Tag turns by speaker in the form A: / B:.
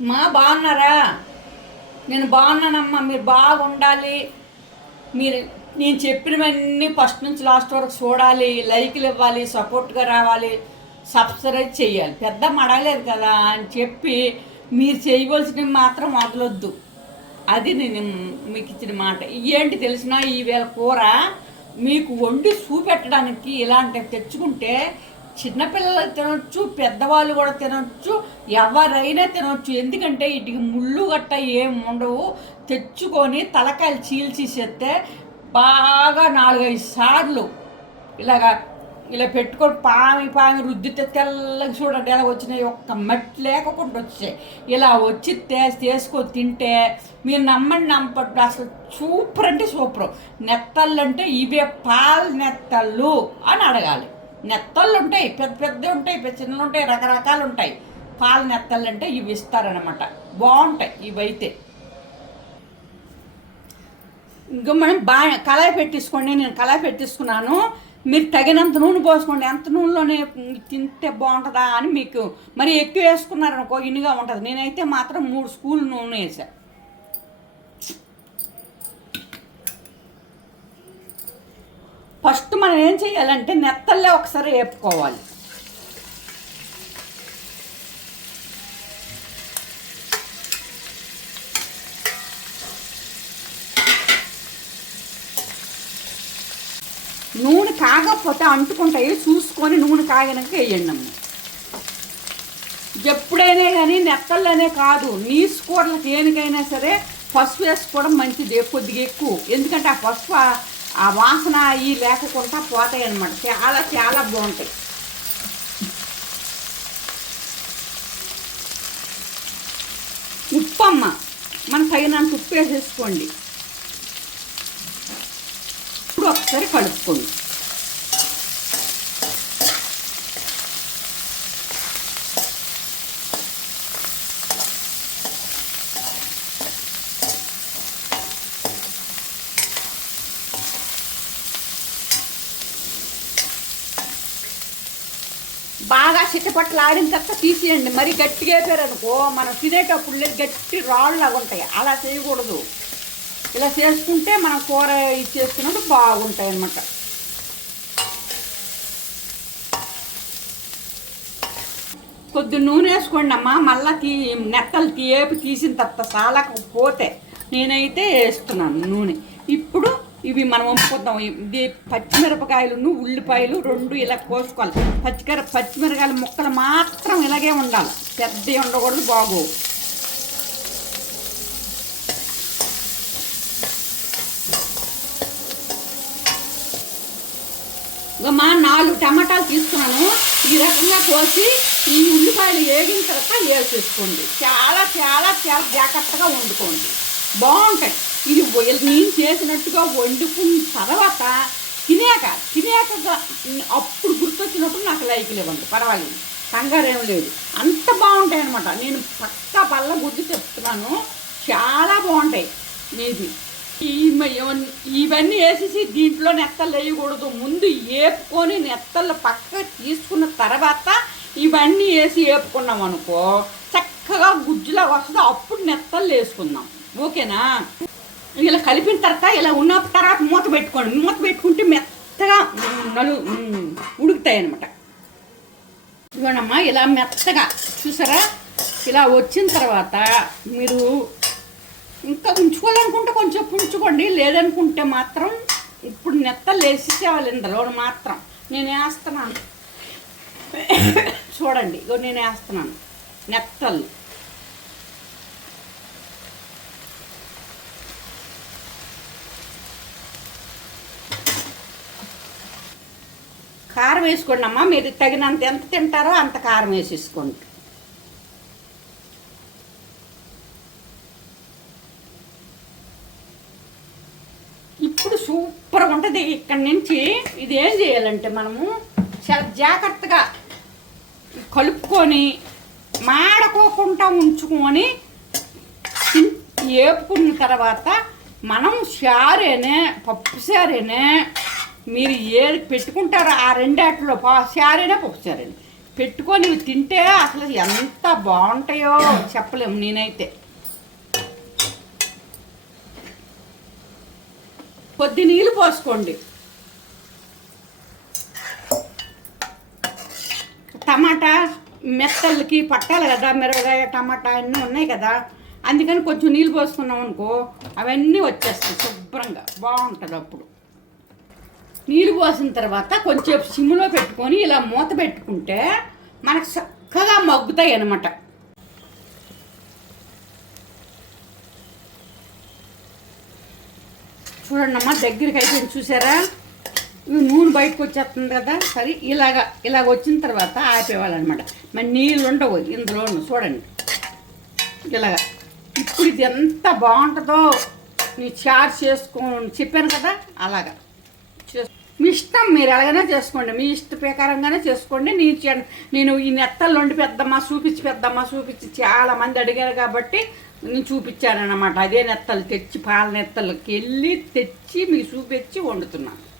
A: మా బాగున్నారా? నేను బాగున్నానమ్మా మీరు బాగుండాలి. మీరు నేను చెప్పినవన్నీ ఫస్ట్ నుంచి లాస్ట్ వరకు చూడాలి లైక్లు ఇవ్వాలి సపోర్ట్గా రావాలి సబ్స్క్రైబ్ చేయాలి. పెద్ద మడగలేదు కదా అని చెప్పి మీరు చేయవలసినవి మాత్రం వదలొద్దు. అది నేను మీకు ఇచ్చిన మాట. ఏంటి తెలిసినా ఈవేళ కూర మీకు వండి చూపెట్టడానికి ఇలాంటివి తెచ్చుకుంటే చిన్నపిల్లలు తినొచ్చు పెద్దవాళ్ళు కూడా తినొచ్చు ఎవరైనా తినొచ్చు. ఎందుకంటే వీటికి ముళ్ళు గట్ట ఏం ఉండవు. తెచ్చుకొని తలకాయలు చీల్చేసేస్తే బాగా నాలుగైదు సార్లు ఇలాగా ఇలా పెట్టుకొని పామి పామి రుద్దితే తెల్లగా చూడండి ఎలా వచ్చినాయి. ఒక్క మట్టి లేకుండా వచ్చాయి. ఇలా వచ్చి తే- తీసుకొని తింటే మీరు నమ్మండి నమ్మపట్టు అసలు సూపర్ అంటే సూపర్. నెత్తళ్ళు అంటే ఇవే పాలు నెత్తళ్ళు అని అడగాలి. నెత్తళ్ళు ఉంటాయి పెద్ద పెద్ద ఉంటాయి పెద్ద చిన్నలు ఉంటాయి రకరకాలు ఉంటాయి పాల నెత్తళ్ళు అంటే ఇవి ఇస్తారనమాట బాగుంటాయి ఇవి అయితే ఇంకా మనం బాగా కళాయి పెట్టేసుకోండి నేను కళాయి పెట్టేసుకున్నాను. మీరు తగినంత నూనె పోసుకోండి ఎంత నూనెలోనే తింటే బాగుంటుందా అని మీకు మరి ఎక్కువ వేసుకున్నారనుకో ఇనిగా ఉంటుంది. నేనైతే మాత్రం మూడు స్కూల్ నూనె వేసాను ఫస్ట్ మనం ఏం చేయాలంటే నెత్తల్లో ఒకసారి వేపుకోవాలి. నూనె కాగకపోతే అంటుకుంటాయి చూసుకొని నూనె కాగినాక వేయండి అమ్మ. ఎప్పుడైనా కానీ నెత్తళ్ళనే కాదు నీసు కూరలకు దేనికైనా సరే పసుపు వేసుకోవడం మంచిది కొద్దిగా ఎక్కువ. ఎందుకంటే ఆ పసుపు ఆ- వాసన అవి లేకుండా పోతాయి అన్నమాట. చాలా చాలా బాగుంటాయి. ఉప్పు అమ్మ మన తగినంత ఉప్పు వేసేసుకోండి. ఇప్పుడు ఒకసారి కలుపుకోండి. బాగా చిట్టపట్లు ఆడిన తర్వాత తీసేయండి. మరి గట్టిగా అయిపోయారు అనుకో మనం తినేటప్పుడు లేదు గట్టి రాళ్ళలాగా ఉంటాయి. అలా చేయకూడదు. ఇలా చేసుకుంటే మనం కూర ఇచ్చేసుకున్నప్పుడు బాగుంటాయి అన్నమాట. కొద్ది నూనె వేసుకోండి అమ్మా. మళ్ళా తీ నెత్తలు తీపి తీసిన తర్వాత సాలకపోతే నేనైతే వేస్తున్నాను నూనె. ఇప్పుడు ఇవి మనం వంపుకుందాం. ఇది పచ్చిమిరపకాయలు ఉల్లిపాయలు రెండు ఇలా కోసుకోవాలి. పచ్చికర పచ్చిమిరకాయల ముక్కలు మాత్రం ఇలాగే ఉండాలి. పెద్దవి ఉండకూడదు బాగోవు. మా నాలుగు టమాటాలు తీసుకున్నాను. ఈ రకంగా కోసి ఈ ఉల్లిపాయలు వేగిన తర్వాత వేసేసుకోండి. చాలా చాలా చాలా జాగ్రత్తగా వండుకోండి. బాగుంటాయి. ఇది నేను చేసినట్టుగా వండుకున్న తర్వాత తినాక తినాక అప్పుడు గుర్తొచ్చినప్పుడు నాకు లైకులు ఇవ్వండి పర్వాలేదు. కంగారు లేదు. అంత బాగుంటాయి అనమాట నేను పక్కా పళ్ళ గుర్తు చెప్తున్నాను చాలా బాగుంటాయి. ఇది ఇవన్నీ వేసేసి దీంట్లో నెత్తలు వేయకూడదు. ముందు వేపుకొని నెత్తలు పక్క తీసుకున్న తర్వాత ఇవన్నీ వేసి ఏపుకున్నాం అనుకో చక్కగా గుజ్జులా వస్తుంది. అప్పుడు నెత్తలు వేసుకుందాం. ఓకేనా? ఇలా కలిపిన తర్వాత ఇలా ఉన్న తర్వాత మూత పెట్టుకోండి. మూత పెట్టుకుంటే మెత్తగా నలు ఉడుకుతాయి అనమాట ఇవ్వనమ్మా ఇలా మెత్తగా చూసారా? ఇలా వచ్చిన తర్వాత మీరు ఇంకా ఉంచుకోవాలనుకుంటే కొంచెం ఉంచుకోండి లేదనుకుంటే మాత్రం ఇప్పుడు నెత్తలు వేసేసేవాళ్ళు ఇందులో మాత్రం. నేను వేస్తున్నాను. చూడండి ఇగో నేను వేస్తున్నాను. నెత్తలు కారం వేసుకోండి అమ్మా మీరు తగినంత ఎంత తింటారో అంత కారం వేసేసుకోండి. ఇప్పుడు సూపర్గా ఉంటుంది. ఇక్కడి నుంచి ఇది ఏం చేయాలంటే మనము చాలా జాగ్రత్తగా కలుపుకొని మాడకోకుండా ఉంచుకొని ఏపుకున్న వేపుకున్న తర్వాత మనం షారేనే పప్పు షారేనే మీరు ఏది పెట్టుకుంటారో ఆ రెండాటిలో పా శారేనే పప్పు పెట్టుకొని తింటే అసలు ఎంత బాగుంటాయో చెప్పలేము నేనైతే. కొద్ది నీళ్ళు పోసుకోండి. టమాటా మెత్తలకి పట్టాలి కదా మిరపకాయ టమాటా అన్నీ ఉన్నాయి కదా. అందుకని కొంచెం నీళ్ళు పోసుకున్నాం అనుకో అవన్నీ వచ్చేస్తాయి శుభ్రంగా. బాగుంటుంది అప్పుడు. నీళ్ళు పోసిన తర్వాత కొంచెం సిమ్లో పెట్టుకొని ఇలా మూత పెట్టుకుంటే మనకు చక్కగా మగ్గుతాయి అన్నమాట. చూడండి అమ్మా దగ్గరికి అయితే చూసారా? ఇవి నూనె బయటకు వచ్చేస్తుంది కదా సరే ఇలాగ ఇలాగ వచ్చిన తర్వాత ఆపేవాళ్ళనమాట. మరి నీళ్ళు ఉండవు ఇందులో చూడండి. ఇలాగ. ఇప్పుడు ఇది ఎంత బాగుంటుందో నీ చార్జ్ చేసుకోని చెప్పాను కదా అలాగా. మీ ఇష్టం మీరు ఎలాగైనా చేసుకోండి. మీ ఇష్ట ప్రకారంగానే చేసుకోండి. నేను చే- నేను ఈ నెత్తలు వండి పెద్దమ్మ చూపించి పెద్దమ్మా చూపించి చాలా మంది అడిగారు కాబట్టి నేను చూపించాను అదే నెత్తలు తెచ్చి పాల నెత్తలకి వెళ్ళి తెచ్చి మీకు చూపించి వండుతున్నాను.